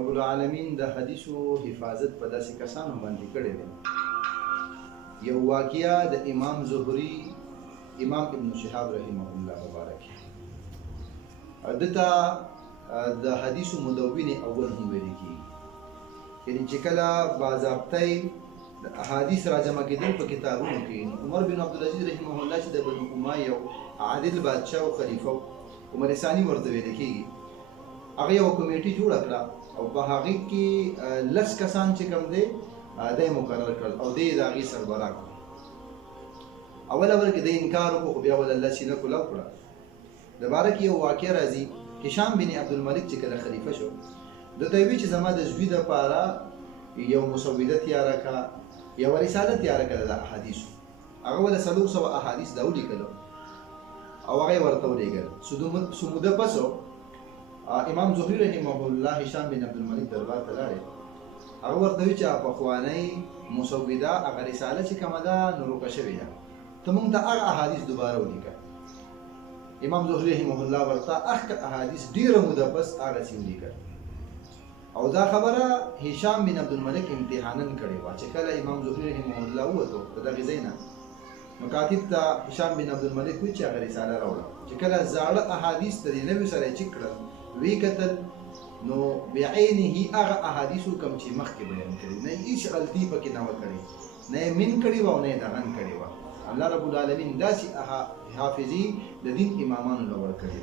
رب العالمین د حدیثو حفاظت په داسې کسانو باندې کړی دی. یو واقعه د امام زهري امام ابن شهاب رحمه الله مبارک دته د حدیثو مدون اول هم ویل کیږي، یعنی چې کله باضابطه د احادیث راجمع کېدل په کتابونو کې عمر بن عبدالعزیز رحمه الله چې د بنو امیه عادل بادشاه او خلیفه عمر ثانی ورته ویل کېږي، هغه یو کمیټي جوړه کړه او په هغې کې 10 کسان چې کوم دی دی مقرر کړل او دی د هغې سربراہ کړو. اول کې د انکار وکړو خو بیا ول الله سینه کولاو کړه. د باره کې یو واقع راځي، هشام بن عبدالملک چې کله خلیفه شو د ته وی چې زما د زوی دپاره یو مسوده تیاره کړه، یوه رساله تیاره کړه د احادیثو. هغه ول 400 احادیث دا ولیکلو او هغه ورته ولېږل. څو موده پس امام زهري رحمه الله هشام بن عبدالملک دربار ته لاړی. هغه ورته وی چې پخوانی مسوده هغه رساله چې کومه ده نو روکه شوې ده، ته موږ ته هغه احادیث دوباره ولیکه. امام زهري رحمه الله ورته هغه احادیث ډیره موده پس هغه څه ولیکل او دا خبره هشام بن عبدالملک امتحانا کړې وه. چې کله امام زهري رحمه الله ووتو د دغې ځای نه نو کاتب ته هشام بن عبدالملک وی چې هغه رساله راوړه. چې کله زاړه احادیث د نوي سره یې چک کړل وی کتل نو بعینه هغه احادیثو کوم چې مخکې بیان کړي نه هیڅ غلطي پکې نه وه کړې، نه یې من کړې وه او نه یې دغن کړې وه. الله رب العالمین داسې حافظي د دین امامانو له ورکړې.